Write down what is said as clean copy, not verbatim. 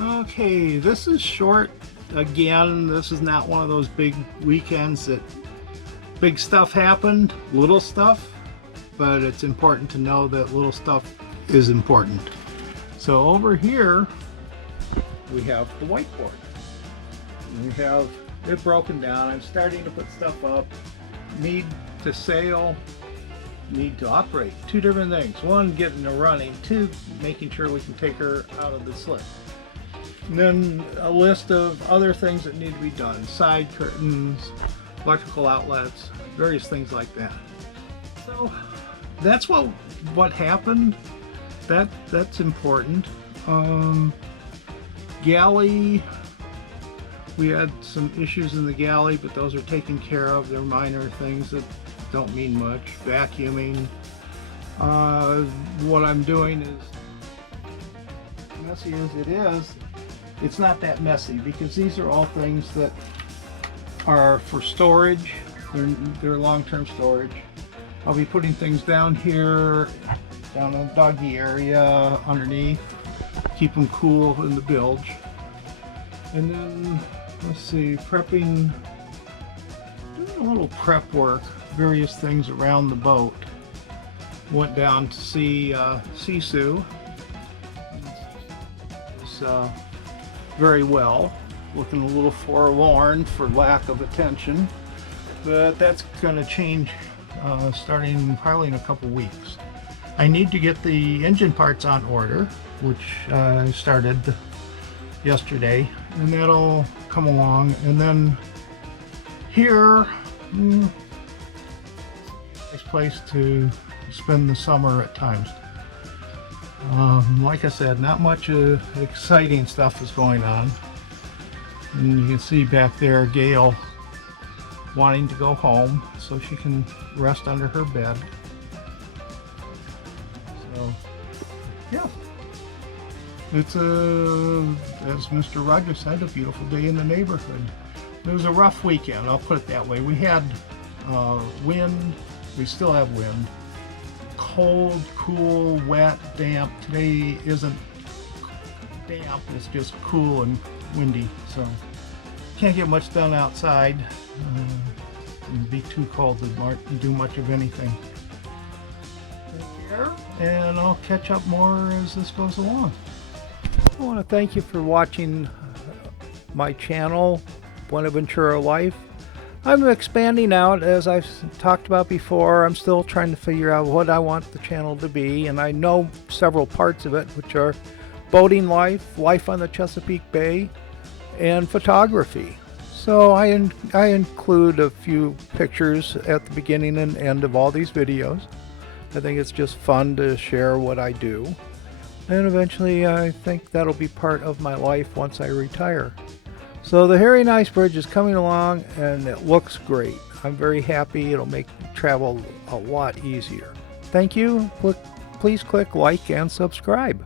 Okay, this is short. Again, this is not one of those big weekends that big stuff happened, little stuff, but it's important to know that little stuff is important. So over here we have the whiteboard. We have it broken down. I'm starting to put stuff up. Need to sail, need to operate. Two different things. One, getting her running. Two, making sure we can take her out of the slip. And then a list of other things that need to be done. Side curtains, electrical outlets, various things like that. So that's what happened. That's important. Galley, we had some issues in the galley, but those are taken care of. They're minor things that don't mean much. Vacuuming. What I'm doing is, messy as it is, it's not that messy because these are all things that are for storage. They're long-term storage. I'll be putting things down here, down in the doggy area, underneath, keep them cool in the bilge. And then, let's see, prepping, doing a little prep work, various things around the boat. Went down to see Sisu. It's very well, looking a little forlorn for lack of attention, but that's going to change starting probably in a couple weeks. I need to get the engine parts on order, which I started yesterday, and that'll come along. And then here, nice place to spend the summer at times. Like I said, not much exciting stuff is going on. And you can see back there Gail wanting to go home so she can rest under her bed. So, yeah. It's as Mr. Rogers said, a beautiful day in the neighborhood. It was a rough weekend, I'll put it that way. We had wind, we still have wind. Cold, cool, wet, damp. Today isn't damp, it's just cool and windy, so can't get much done outside. It'd be too cold to do much of anything. Take care, and I'll catch up more as this goes along. I want to thank you for watching my channel, Buena Ventura Life. I'm expanding out, as I've talked about before. I'm still trying to figure out what I want the channel to be, and I know several parts of it, which are boating life, life on the Chesapeake Bay, and photography. So I include a few pictures at the beginning and end of all these videos. I think it's just fun to share what I do. And eventually I think that'll be part of my life once I retire. So the Harry Nice Bridge is coming along and it looks great. I'm very happy. It'll make travel a lot easier. Thank you. Please click like and subscribe.